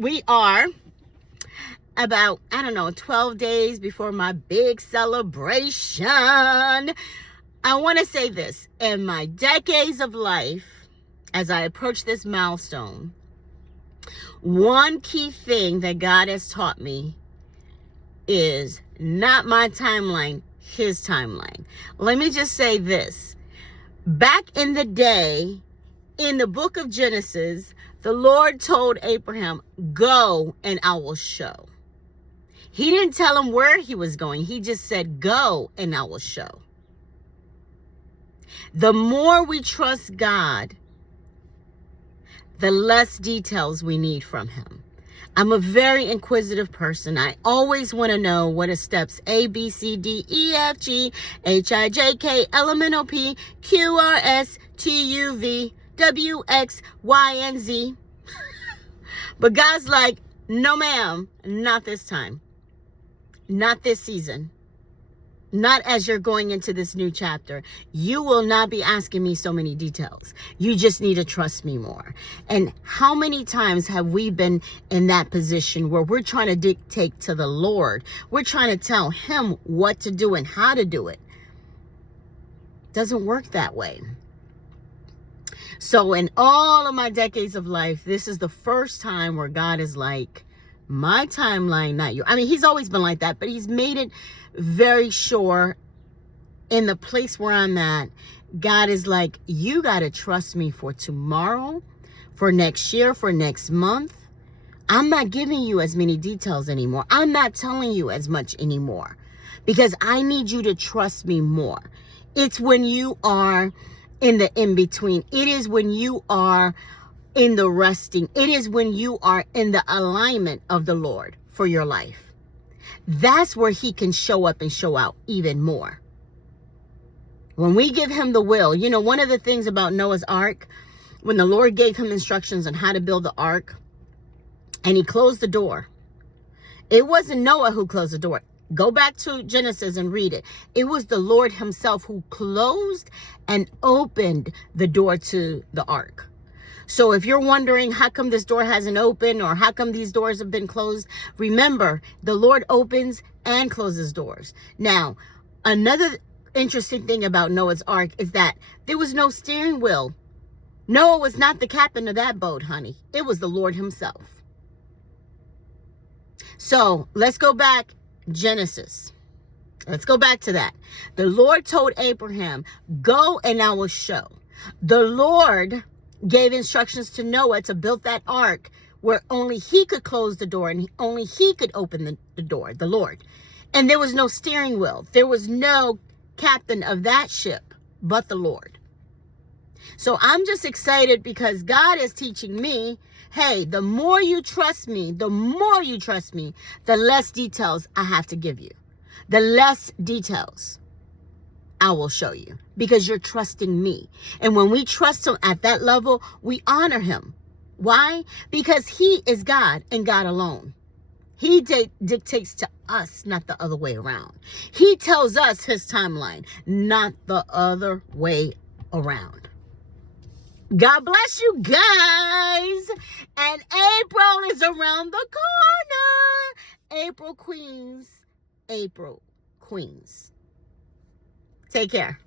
we are about, 12 days before my big celebration. I want to say this. In my decades of life, as I approach this milestone, one key thing that God has taught me is not my timeline, his timeline. Let me just say this. Back in the day, in the book of Genesis, the Lord told Abraham, go and I will show. He didn't tell him where he was going. He just said, go and I will show. The more we trust God, the less details we need from him. I'm a very inquisitive person. I always want to know what are steps A, B, C, D, E, F, G, H, I, J, K, L, M, N, O, P, Q, R, S, T, U, V, W, X, Y, and Z. But God's like, no ma'am, not this time. Not this season. Not as you're going into this new chapter. You will not be asking me so many details. You just need to trust me more. And how many times have we been in that position where we're trying to dictate to the Lord? We're trying to tell him what to do and how to do it. Doesn't work that way. So in all of my decades of life, this is the first time where God is like, my timeline, not you. I mean, he's always been like that, but he's made it very sure in the place where I'm at. God is like, you got to trust me for tomorrow, for next year, for next month. I'm not giving you as many details anymore. I'm not telling you as much anymore because I need you to trust me more. It's when you are in the in-between. It is when you are in the resting. It is when you are in the alignment of the Lord for your life. That's where he can show up and show out even more. When we give him the will, one of the things about Noah's Ark, when the Lord gave him instructions on how to build the ark and he closed the door, it wasn't Noah who closed the door. Go back to Genesis and read it. It was the Lord himself who closed and opened the door to the ark. So if you're wondering how come this door hasn't opened or how come these doors have been closed, remember, the Lord opens and closes doors. Now, another interesting thing about Noah's Ark is that there was no steering wheel. Noah was not the captain of that boat, honey. It was the Lord himself. So let's go back, Genesis. Let's go back to that. The Lord told Abraham, go and I will show. The Lord gave instructions to Noah to build that ark where only he could close the door and only he could open the door, the Lord. And there was no steering wheel. There was no captain of that ship but the Lord. So I'm just excited because God is teaching me, hey, the more you trust me, the less details I have to give you. The less details I will show you because you're trusting me. And when we trust him at that level, we honor him. Why? Because he is God and God alone. He dictates to us, not the other way around. He tells us his timeline, not the other way around. God bless you guys. And April is around the corner. April Queens. Take care.